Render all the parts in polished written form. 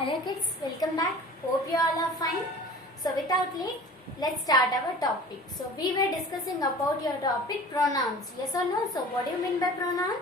Hello kids, welcome back. Hope you all are fine. So without late, let's start our topic. So we were discussing about your topic pronouns. Yes or no? So what do you mean by pronoun?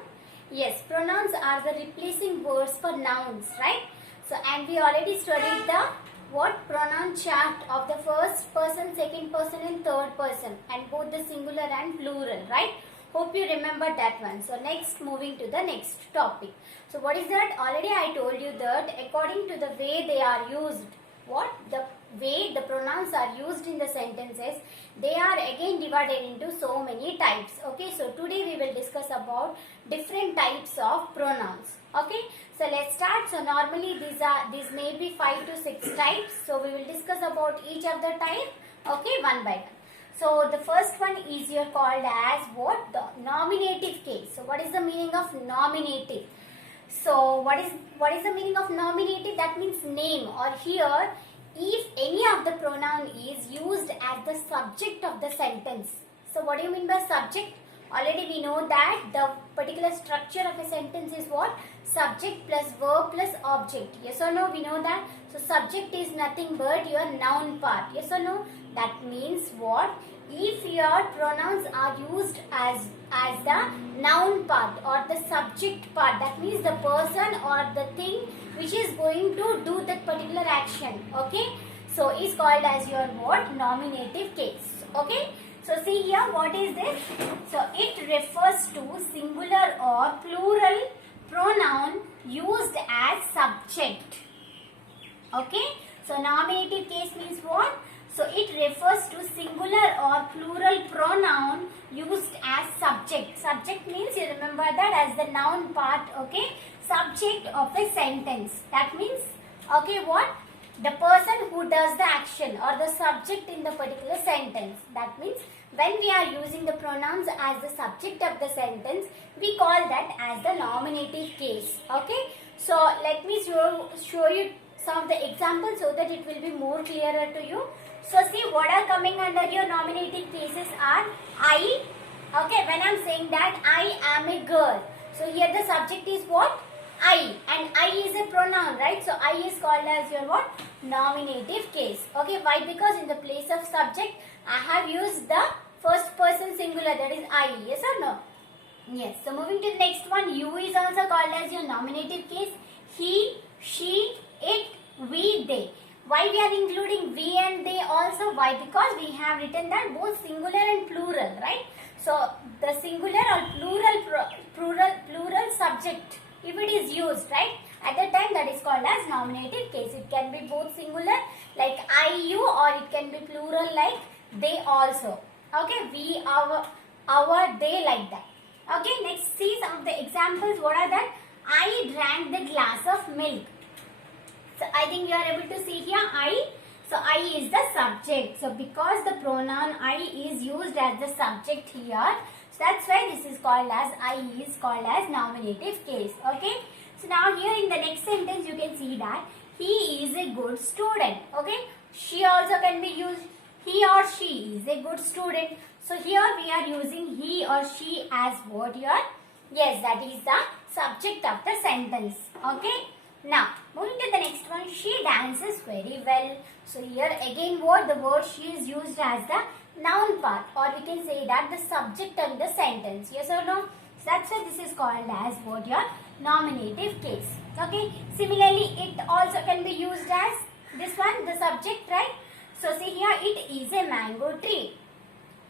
Yes, pronouns are the replacing words for nouns, right? So and we already studied the what pronoun chart of the first person, second person and third person and both the singular and plural, right? Hope you remember that one. So next, moving to the next topic. So what is that? Already I told you that according to the way they are used, what the way the pronouns are used in the sentences, they are again divided into so many types. Okay, so today we will discuss about different types of pronouns. Okay, so let's start. So normally these may be 5 to 6 types. So we will discuss about each of the type. Okay, one by one. So the first one is here called as what? The nominative case. So what is the meaning of nominative? So what is the meaning of nominative? That means name, or here if any of the pronoun is used as the subject of the sentence. So what do you mean by subject? Already we know that the particular structure of a sentence is what? Subject plus verb plus object. Yes or no? We know that. So subject is nothing but your noun part. Yes or no? That means what? If your pronouns are used as the noun part or the subject part, that means the person or the thing which is going to do that particular action. Okay, so is called as your what? Nominative case. Okay, so see here, what is this? So it refers to singular or plural pronoun used as subject. Okay, so nominative case means what? So it refers to singular or plural pronoun used as subject. Subject means, you remember that, as the noun part. Okay, subject of a sentence. That means, okay, what? The person who does the action or the subject in the particular sentence. That means when we are using the pronouns as the subject of the sentence, we call that as the nominative case. Okay, so let me show you some of the examples so that it will be more clearer to you. So see, what are coming under your nominative cases are I. Okay, when I am saying that I am a girl. So here the subject is what? I, and I is a pronoun, right? So I is called as your what? Nominative case. Okay, why? Because in the place of subject I have used the first person singular, that is I. Yes or no? Yes. So moving to the next one, you is also called as your nominative case. He, she, it, we, they. Why we are including we and they also? Why? Because we have written that both singular and plural, right? So the singular or plural subject, if it is used, right, at that time, that is called as nominative case. It can be both singular like I, you, or it can be plural like they also. Okay, we, our, they, like that. Okay, next see some of the examples. What are that? I drank the glass of milk. So I think you are able to see here I. So I is the subject. So because the pronoun I is used as the subject here, so that's why this is called as I is called as nominative case. Okay. So now here in the next sentence you can see that he is a good student. Okay. She also can be used. He or she is a good student. So here we are using he or she as what here? Yes, that is the subject of the sentence. Okay. Now, moving to the next one, she dances very well. So here again what? The word she is used as the noun part, or we can say that the subject of the sentence. Yes or no? So that's why this is called as what? Your nominative case. Okay. Similarly, it also can be used as this one, the subject, right? So see here, it is a mango tree.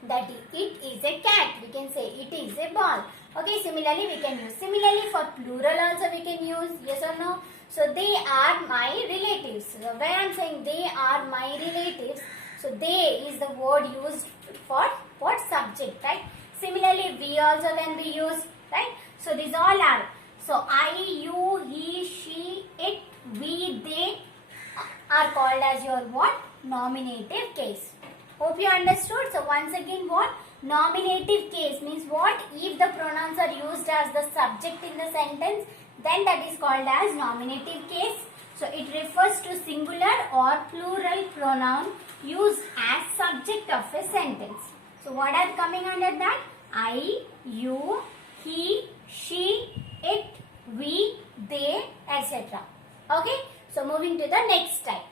That it is a cat. We can say it is a ball. Okay, similarly we can use. Similarly for plural also we can use. Yes or no? So they are my relatives. So when I am saying they are my relatives, so they is the word used for what? Subject, right? Similarly we also can be used, right? So these all are. So I, you, he, she, it, we, they are called as your what? Nominative case. Hope you understood. So once again what? Nominative case means what? If the pronouns are used as the subject in the sentence, then that is called as nominative case. So it refers to singular or plural pronoun used as subject of a sentence. So what are coming under that? I, you, he, she, it, we, they, etc. Okay. So moving to the next type.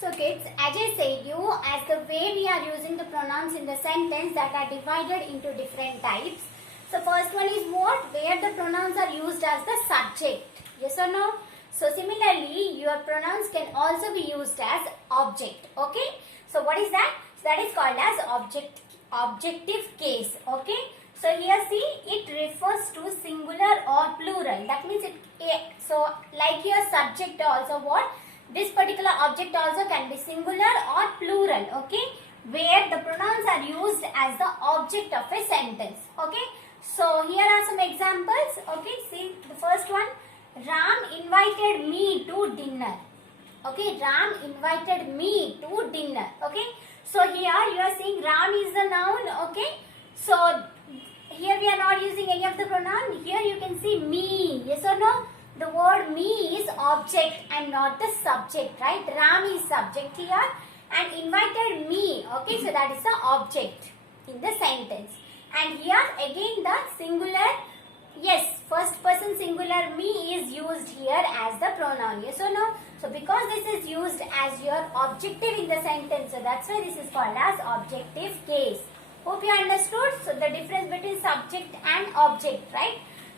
So kids, as I said you, as the way we are using the pronouns in the sentence that are divided into different types. So first one is what? Where the pronouns are used as the subject. Yes or no? So similarly, your pronouns can also be used as object. Okay? So what is that? So that is called as objective case. Okay? So here see, it refers to singular or plural. That means so like your subject also what? This particular object also can be singular or plural. Okay? Where the pronouns are used as the object of a sentence. Okay? So here are some examples. Okay? See the first one. Ram invited me to dinner. Okay, Ram invited me to dinner. Okay, so here you are saying Ram is the noun. Okay, so here we are not using any of the pronoun. Here you can see me. Yes or no? The word me is object and not the subject, right? Ram is subject here and invited me. Okay, so that is the object in the sentence. And here again the singular. Yes, first person singular me is used here as the pronoun. Yes or no? So because this is used as your objective in the sentence, so that's why this is called as objective case. Hope you understood. So the difference between subject and object, right?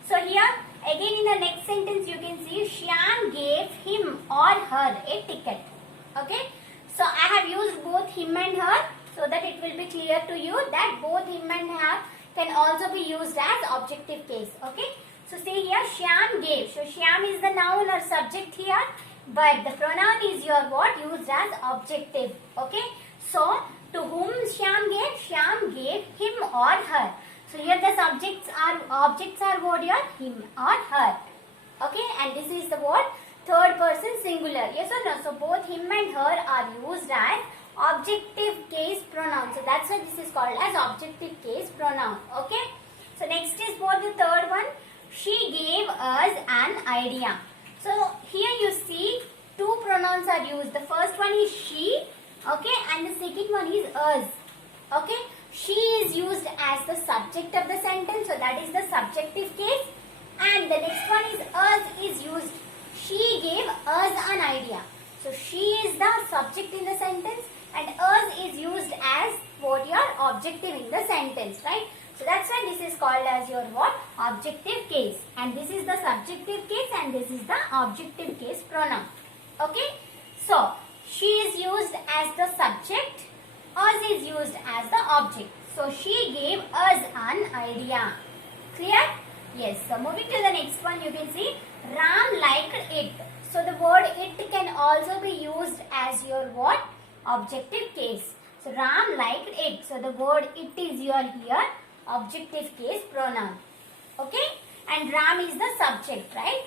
So here again in the next sentence you can see Shyam gave him or her a ticket. Okay. So I have used both him and her so that it will be clear to you that both him and her can also be used as objective case. Okay. So see here Shyam gave. So Shyam is the noun or subject here, but the pronoun is your what? Used as objective. Okay. So to whom Shyam gave him or her. So here the objects are what here? Him or her. Okay. And this is the what? Third person singular. Yes or no? So both him and her are used as objective case pronoun. So that's why this is called as objective case pronoun. Okay. So next is what the third one. She gave us an idea. So here you see two pronouns are used. The first one is she. Okay. And the second one is us. Okay. She is used as the subject of the sentence. So that is the subjective case. And the next one is us is used. She gave us an idea. So she is the subject in the sentence. And us is used as what your objective in the sentence, right? So that's why this is called as your what? Objective case. And this is the subjective case and this is the objective case pronoun. Okay. So she is used as the subject. Us is used as the object. So she gave us an idea. Clear? Yes. So moving to the next one, you can see Ram liked it. So the word it can also be used as your what? Objective case. So Ram liked it. So the word it is your here objective case pronoun. Okay. And Ram is the subject, right?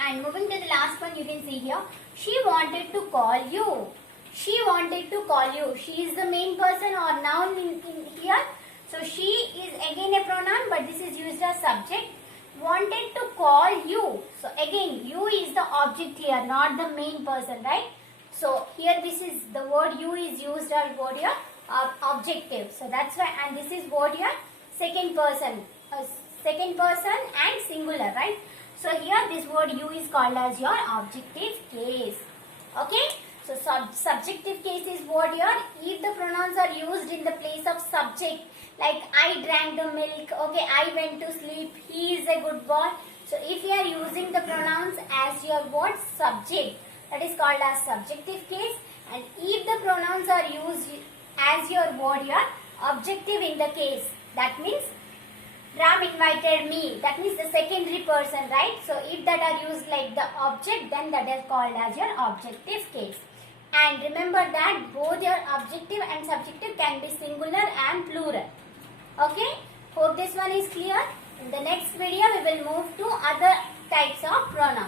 And moving to the last one, you can see here. She wanted to call you. She wanted to call you. She is the main person or noun in here. So she is again a pronoun, but this is used as subject. Wanted to call you. So again, you is the object here, not the main person, right? So here this is the word you is used as word here objective. So that's why, and this is word here second person and singular, right? So here this word you is called as your objective case. Okay. So subjective case is what here if the pronouns are used in the place of subject, like I drank the milk. Okay, I went to sleep. He is a good boy. So if you are using the pronouns as your what? Subject, that is called as subjective case. And if the pronouns are used as your word here objective in the case, that means Ram invited me, that means the secondary person, right? So if that are used like the object, then that is called as your objective case. And remember that both your objective and subjective can be singular and plural. Okay, hope this one is clear. In the next video we will move to other types of pronouns.